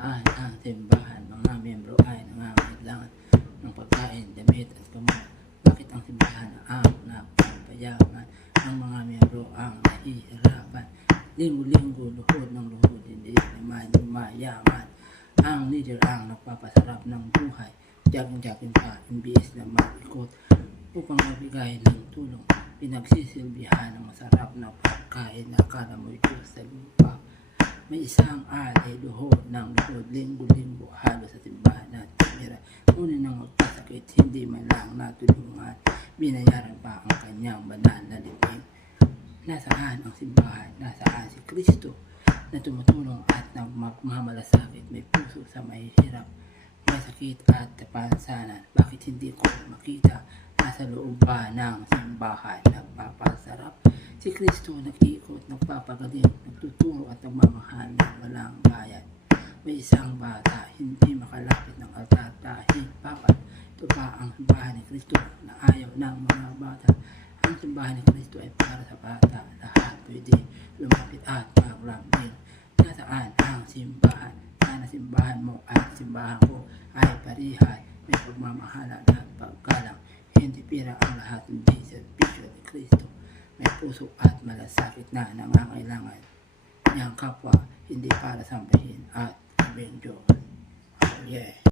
Nasaan ang simbahan? Mga miyembro ay nangangailangan ng pagkain, damit at gamot. Bakit ang simbahan ang napapayaman? Ang mga miyembro ang nahihirapan. Linggo-linggo, luhod ng luhod, hindi naman mayaman. Ang leader ang nagpapasarap ng buhay. Jogging-jogging pa, imbis na mag-ikot upang magbigay ng tulong. Pinagsisilbihan ng masarap na pagkain na akala mo'y Diyos sa lupa. May isang alay, luhod ng luhod, linggo-linggo, halos sa simbahan na tumira. Ngunit nang magkasakit, hindi man lang natulungan. Binayaran pa ang kanyang banal na libing. Nasaan ang simbahan? Nasaan si Kristo na tumutulong at nagmamalasakit? May puso sa mahihirap, may sakit at kapansanan. Bakit hindi ko makita? Nasa loob ba ng simbahan nagpapasarap? Si Kristo nag-iikot, nagpapagaling, nagtuturo at nagmamahal ng walang bayad. May isang bata, hindi makalapit ng altar dahil bakit? Ito pa ang simbahan ni Kristo na ayaw ng mga bata. Ang simbahan ni Kristo ay para sa bata. Lahat pwede lumapit at maglambing. Nasaan ang simbahan? Sana simbahan mo at simbahan ko ay parihan. May pagmamahalan at paggalang. Hindi pira ang lahat, hindi serbisyo ni Kristo. May puso at malasakit na nangangailangan niyang kapwa, hindi para sambahin at sabing Diyos. Oh yeah.